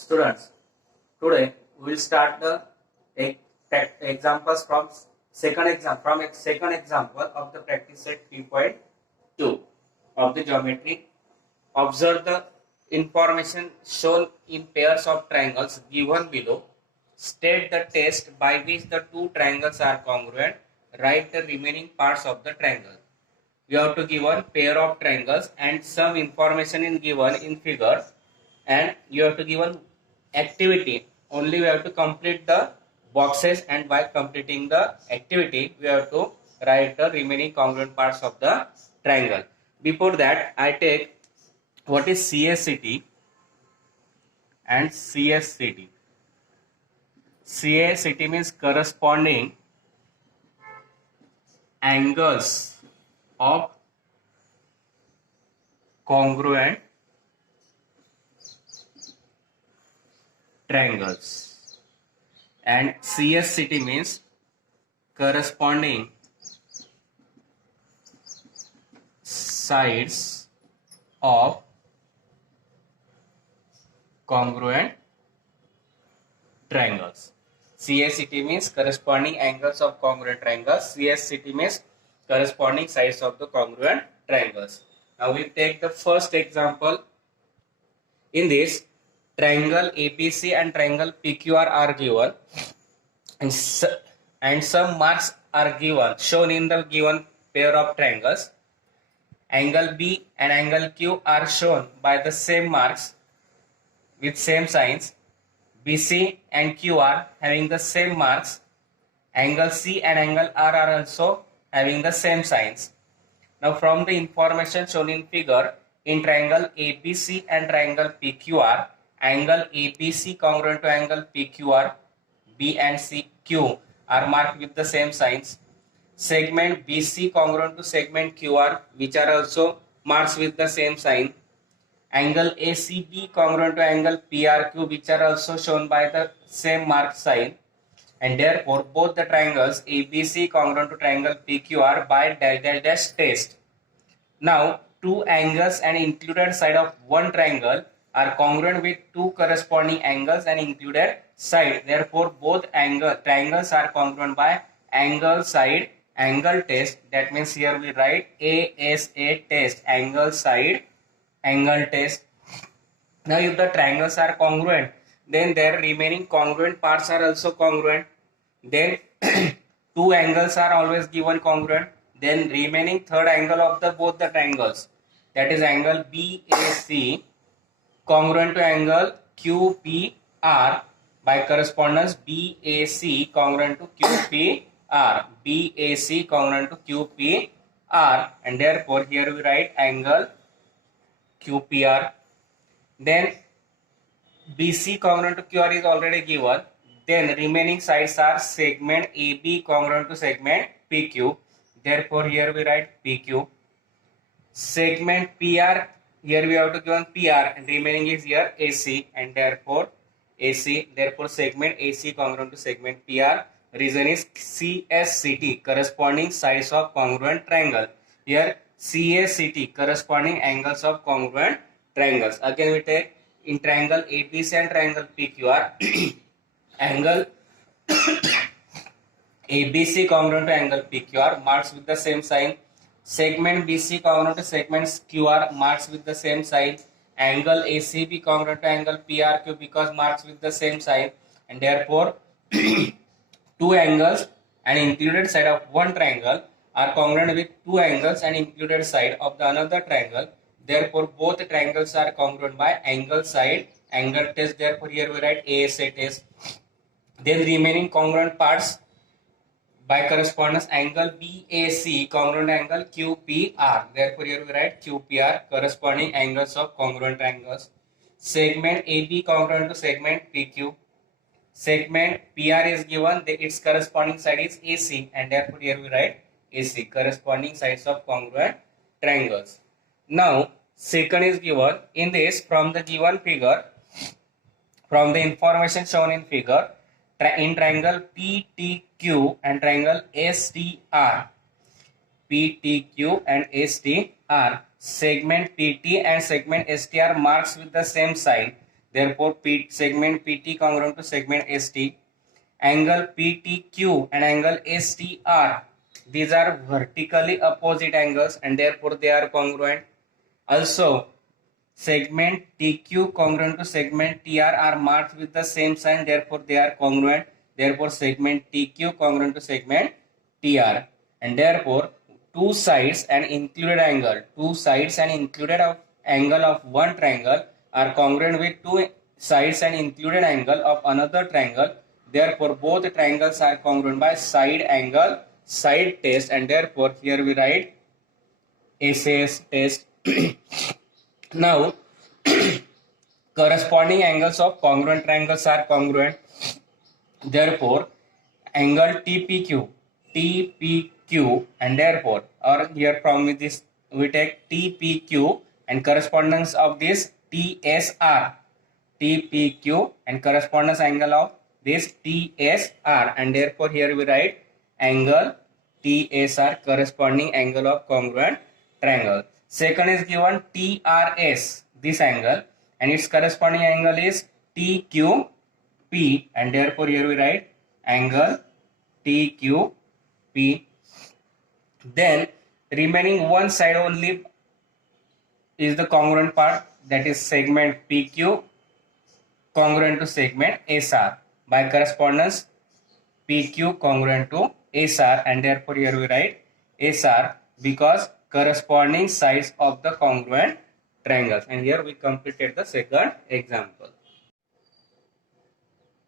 Students, today we will start the examples from second example of the practice set 3.2 of the geometry. Observe the information shown in pairs of triangles given below. State the test by which the two triangles are congruent. Write the remaining parts of the triangle. You have to give one pair of triangles and some information is given in figure, and you have to give one activity. Only we have to complete the boxes, and by completing the activity we have to write the remaining congruent parts of the triangle. Before that, I take what is CSCT and CSCT. CSCT means corresponding angles of congruent triangles, and CSCT means corresponding sides of congruent triangles. CSCT means corresponding angles of congruent triangles. CSCT means corresponding sides of the congruent triangles. Now we take the first example. In this, triangle ABC and triangle PQR are given, and some marks are given shown in the given pair of triangles. Angle B and angle Q are shown by the same marks with same signs. BC and QR having the same marks. Angle C and angle R are also having the same signs. Now from the information shown in figure, in triangle ABC and triangle PQR, angle ABC congruent to angle PQR, B and CQ are marked with the same signs. Segment BC congruent to segment QR, which are also marked with the same sign. Angle ACB congruent to angle PRQ, which are also shown by the same mark sign, and therefore both the triangles ABC congruent to triangle PQR by dash dash dash test. Now two angles and included side of one triangle are congruent with two corresponding angles and included side. Therefore both triangles are congruent by angle side angle test. That means here we write ASA test, angle side angle test. Now if the triangles are congruent, then their remaining congruent parts are also congruent. Then two angles are always given congruent. Then remaining third angle of the both the triangles, that is angle BAC congruent to angle QPR, by correspondence BAC congruent to QPR, BAC congruent to QPR, and therefore here we write angle QPR. Then BC congruent to QR is already given. Then remaining sides are segment AB congruent to segment PQ. Therefore here we write PQ. Segment PR, here we have to give PR, and remaining is here AC, and therefore AC. Therefore segment AC congruent to segment PR. Reason is CSCT, corresponding sides of congruent triangle. Here CSCT, corresponding angles of congruent triangles. Again we take in triangle ABC and triangle PQR, angle ABC congruent to angle PQR marks with the same sign. Segment BC congruent to segment QR marks with the same sign. Angle ACB congruent to angle PRQ because marks with the same sign, and therefore two angles and included side of one triangle are congruent with two angles and included side of the another triangle. Therefore both triangles are congruent by angle side angle test. Therefore here we write ASA test. Then remaining congruent parts, by correspondence angle BAC congruent to angle QPR. Therefore here we write QPR, corresponding angles of congruent triangles. Segment AB congruent to segment PQ. Segment PR is given, its corresponding side is AC, and therefore here we write AC, corresponding sides of congruent triangles. Now second is given. In this, from the given figure, from the information shown in figure, in triangle PTQ and triangle STR, PTQ and STR, segment PT and segment STR marks with the same sign. Therefore, segment PT congruent to segment ST. Angle PTQ and angle STR. These are vertically opposite angles and therefore they are congruent. Also, segment TQ congruent to segment TR are marked with the same sign, therefore they are congruent. Therefore, segment TQ congruent to segment TR, and therefore two sides and included angle of one triangle are congruent with two sides and included angle of another triangle. Therefore, both triangles are congruent by side test, and therefore here we write SAS test. Now, corresponding angles of congruent triangles are congruent. Therefore, angle TPQ, and therefore, or here from this we take TPQ and correspondence of this TSR, TPQ and correspondence angle of this TSR, and therefore here we write angle TSR, corresponding angle of congruent triangle. Second is given TRS, this angle, and its corresponding angle is TQP, and therefore here we write angle TQP. Then remaining one side only is the congruent part, that is segment PQ congruent to segment SR by correspondence PQ congruent to SR, and therefore here we write SR because corresponding sides of the congruent triangles. And here we completed the second example.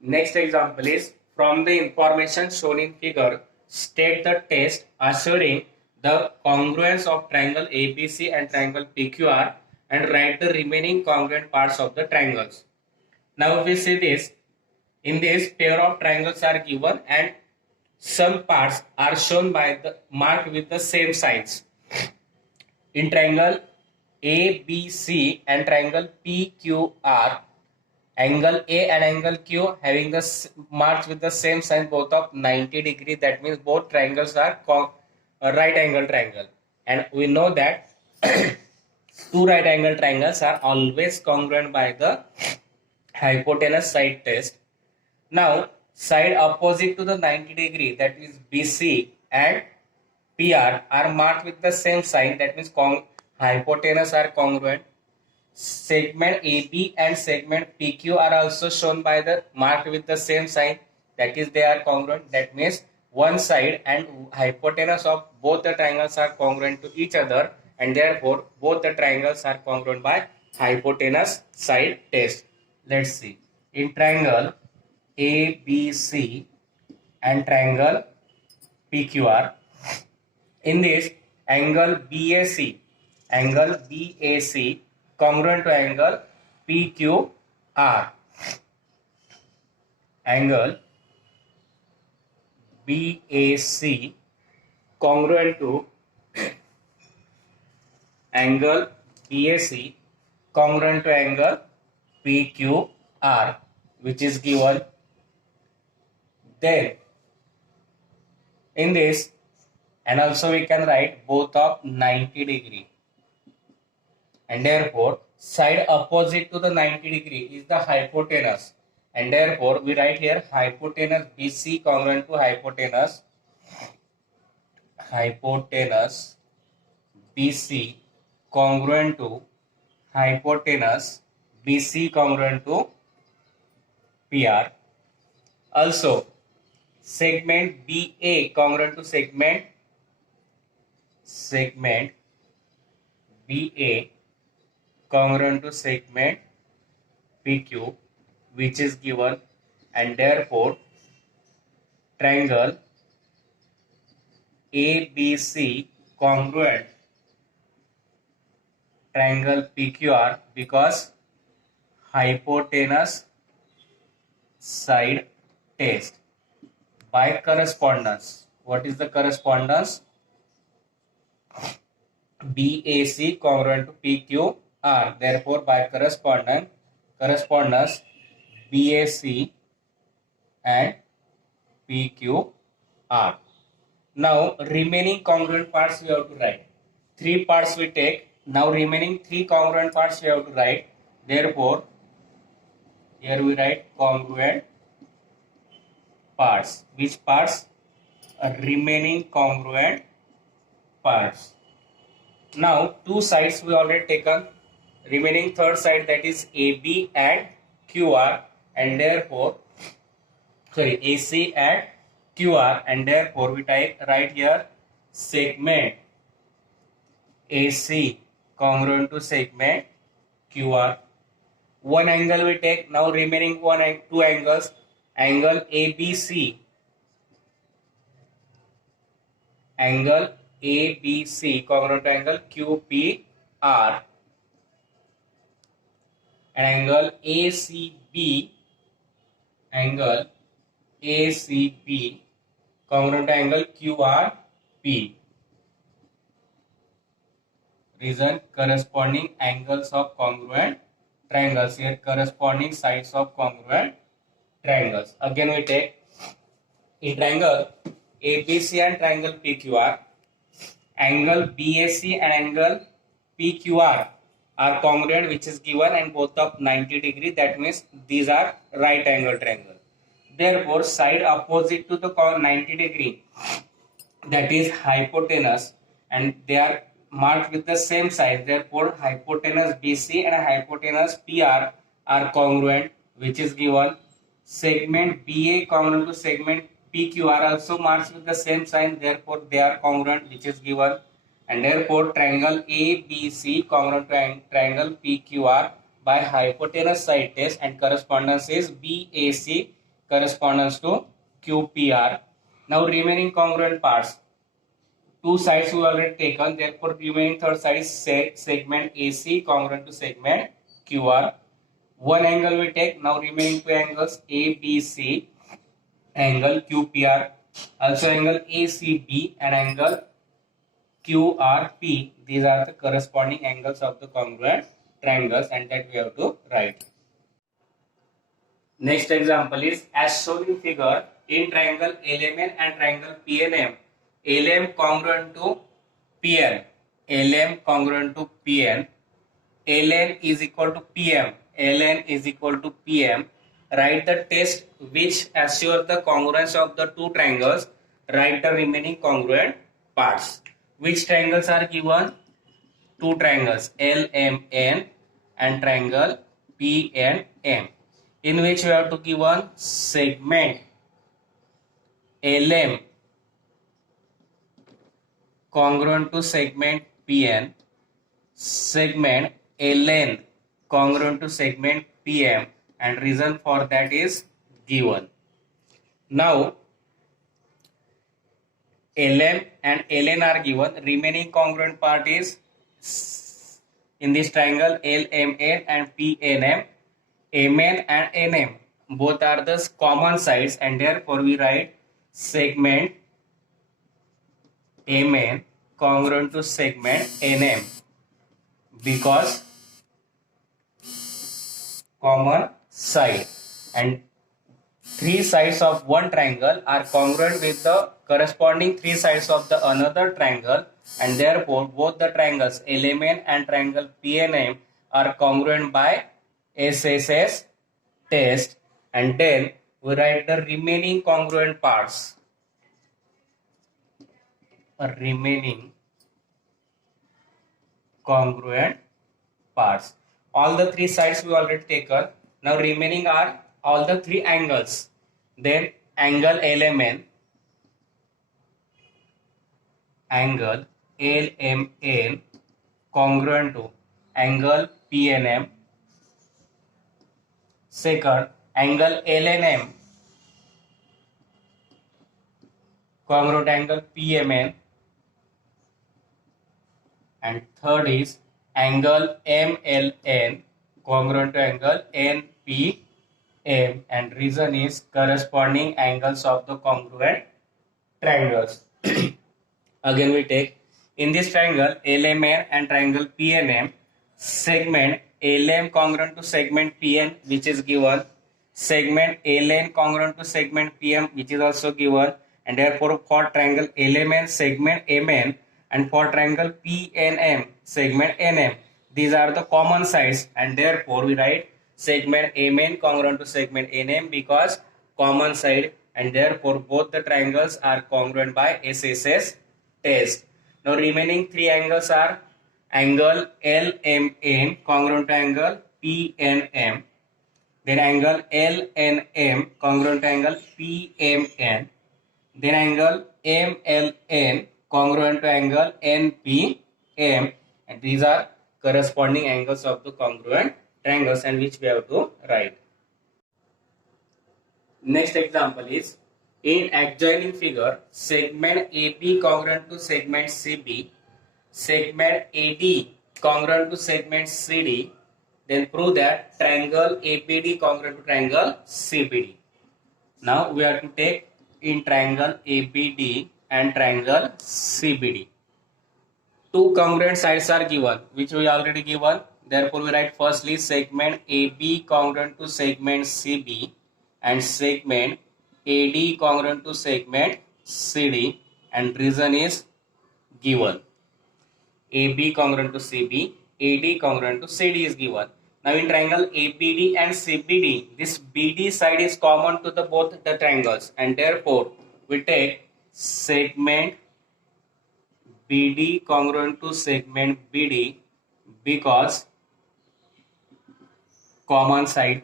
Next example is, from the information shown in figure, state the test assuring the congruence of triangle ABC and triangle PQR and write the remaining congruent parts of the triangles. Now we see this. In this, pair of triangles are given and some parts are shown by the marked with the same signs. In triangle ABC and triangle PQR, angle A and angle Q having the marked with the same sign, both of 90 degree. That means both triangles are right angle triangle, and we know that two right angle triangles are always congruent by the hypotenuse side test. Now, side opposite to the 90 degree, that is BC and PR, are marked with the same sign, that means hypotenuse are congruent. Segment AB and segment PQ are also shown by the marked with the same sign, that is they are congruent. That means one side and hypotenuse of both the triangles are congruent to each other, and therefore both the triangles are congruent by hypotenuse side test. Let's see. In triangle ABC and triangle PQR, in this angle BAC congruent to angle PQR, angle BAC congruent to angle BAC congruent to angle PQR, which is given. Then in this, and also we can write both of 90 degree, and therefore side opposite to the 90 degree is the hypotenuse, and therefore we write here hypotenuse BC congruent to hypotenuse BC congruent to hypotenuse BC congruent to PR. Also, segment BA congruent to segment BA congruent to segment PQ, which is given, and therefore triangle ABC congruent triangle PQR because hypotenuse side test. By correspondence, what is the correspondence? BAC congruent to PQR. Therefore, by correspondence BAC and PQR. Now, remaining congruent parts we have to write. 3 parts we take. Now, remaining 3 congruent parts we have to write. Therefore, Here we write congruent parts. Which parts? Remaining congruent parts. Now two sides we already taken. Remaining third side, that is AB and QR, and therefore AC and QR, and therefore we write here segment AC congruent to segment QR. One angle we take. Now remaining two angles, angle ABC, angle ABC congruent to angle QPR, and angle ACB, angle ACB congruent to angle QRP. Reason, corresponding angles of congruent triangles. Here corresponding sides of congruent triangles. Again we take in triangle ABC and triangle PQR, angle BAC and angle PQR are congruent, which is given, and both of 90 degree. That means these are right angle triangle. Therefore side opposite to the 90 degree, that is hypotenuse, and they are marked with the same side. Therefore hypotenuse BC and hypotenuse PR are congruent, which is given. Segment BA congruent to segment PQ are also marked with the same sign. Therefore they are congruent, which is given. And therefore triangle ABC congruent to triangle PQR by hypotenuse side test, and correspondence is BAC correspondence to QPR. Now remaining congruent parts. Two sides we already taken. Therefore remaining third side is segment AC congruent to segment QR. One angle we take. Now remaining two angles, ABC, angle QPR, also angle ACB and angle QRP. These are the corresponding angles of the congruent triangles, and that we have to write. Next example is as shown in figure. In triangle LMN and triangle PNM, LM congruent to PN, LM congruent to PN, LN is equal to PM, LN is equal to PM. Write the test which assure the congruence of the two triangles. Write the remaining congruent parts. Which triangles are given? Two triangles, LMN and triangle PNM, in which we have to give one segment LM congruent to segment PN, segment LN congruent to segment PM, and reason for that is given. Now LM and LN are given. Remaining congruent part is in this triangle LMN and PNM, MN and NM both are the common sides, and therefore we write segment MN congruent to segment NM because common side, and three sides of one triangle are congruent with the corresponding three sides of the another triangle, and therefore both the triangles LMN and triangle PNM are congruent by SSS test, and then we write the remaining congruent parts. Remaining congruent parts. All the three sides we already taken. Now remaining are all the three angles. Then angle LMN, angle LMN congruent to angle PNM. Second, angle LNM congruent to angle PMN. And third is angle MLN congruent to angle NPM, and reason is corresponding angles of the congruent triangles. Again we take in this triangle LMN and triangle PNM, segment LM congruent to segment PN, which is given, segment LN congruent to segment PM, which is also given, and therefore for triangle LMN segment MN, and for triangle PNM segment NM, these are the common sides, and therefore we write segment A main congruent to segment A name because common side, and therefore both the triangles are congruent by SSS test. Now remaining three angles are angle LMN congruent to angle PNM, then angle LNM congruent to angle PMN, then angle MLN congruent to angle NPM, and these are corresponding angles of the congruent triangles and which we have to write. Next example is in adjoining figure segment AB congruent to segment CB, segment AD congruent to segment CD, then prove that triangle ABD congruent to triangle CBD. Now we have to take in triangle ABD and triangle CBD. Two congruent sides are given, which we already given. Therefore, we write firstly segment AB congruent to segment CB and segment AD congruent to segment CD, and reason is given. AB congruent to CB, AD congruent to CD is given. Now in triangle ABD and CBD, this BD side is common to the both the triangles, and therefore we take segment BD congruent to segment BD because common side,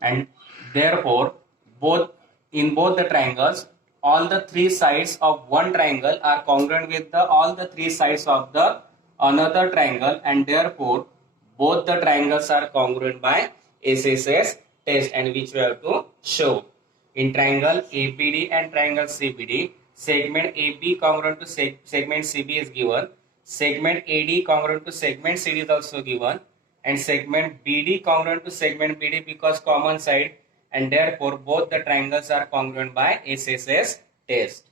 and therefore both in both the triangles all the three sides of one triangle are congruent with the all the three sides of the another triangle, and therefore both the triangles are congruent by SSS test, and which we have to show. In triangle ABD and triangle CBD, segment AB congruent to segment CB is given, segment AD congruent to segment CD is also given, and segment BD congruent to segment BD because common side, and therefore both the triangles are congruent by SSS test.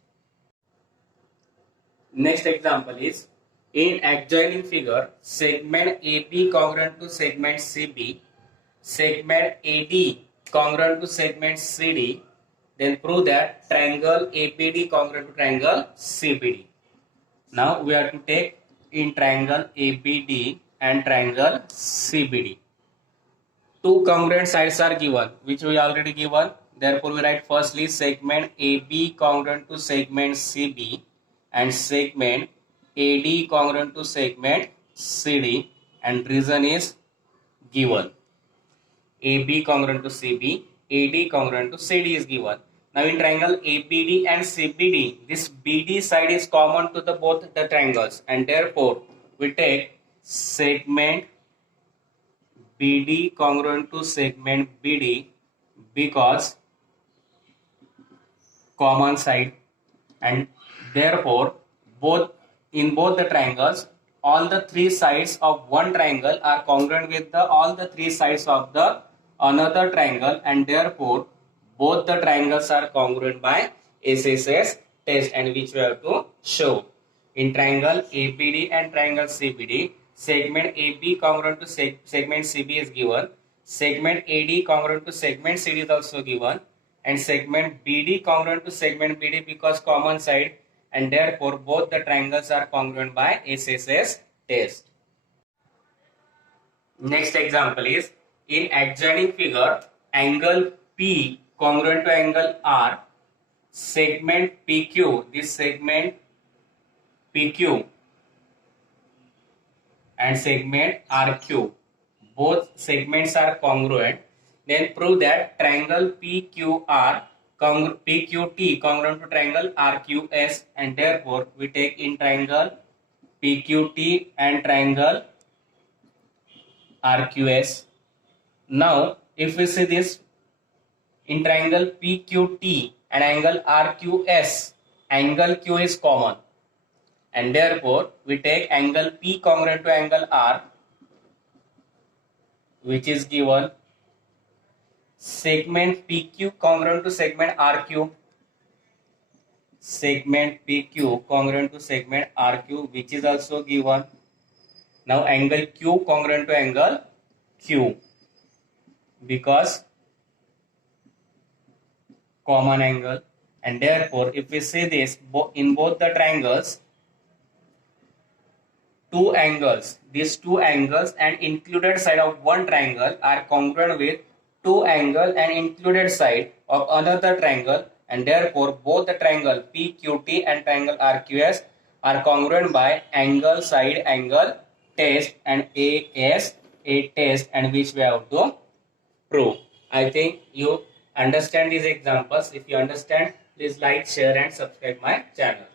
Next example is in adjoining figure segment AB congruent to segment CB, segment AD congruent to segment CD, then prove that triangle ABD congruent to triangle CBD. Now we have to take in triangle ABD and triangle CBD. Two congruent sides are given, which we already given. Therefore we write firstly segment AB congruent to segment CB and segment AD congruent to segment CD, and reason is given. AB congruent to CB, AD congruent to CD is given. Now in triangle ABD and CBD, this BD side is common to the both the triangles, and therefore we take segment BD congruent to segment BD because common side, and therefore both in both the triangles all the three sides of one triangle are congruent with the all the three sides of the another triangle, and therefore both the triangles are congruent by SSS test, and which we have to show. In triangle ABD and triangle CBD, segment AB congruent to segment CB is given, segment AD congruent to segment CD is also given, and segment BD congruent to segment BD because common side, and therefore both the triangles are congruent by SSS test. Next example is in adjoining figure angle P congruent to angle R, segment PQ, this segment PQ and segment RQ, both segments are congruent, then prove that triangle PQR PQT congruent to triangle RQS, and therefore we take in triangle PQT and triangle RQS. Now if we see this in triangle PQT and angle RQS, angle Q is common, and therefore we take angle P congruent to angle R, which is given, segment PQ congruent to segment RQ, segment PQ congruent to segment RQ, which is also given. Now angle Q congruent to angle Q because common angle, and therefore if we see this in both the triangles two angles, these two angles and included side of one triangle are congruent with two angle and included side of another triangle, and therefore both the triangle PQT and triangle RQS are congruent by angle side angle test and AS a test, and which we have to prove. I think you understand these examples. If you understand, please like, share and subscribe my channel.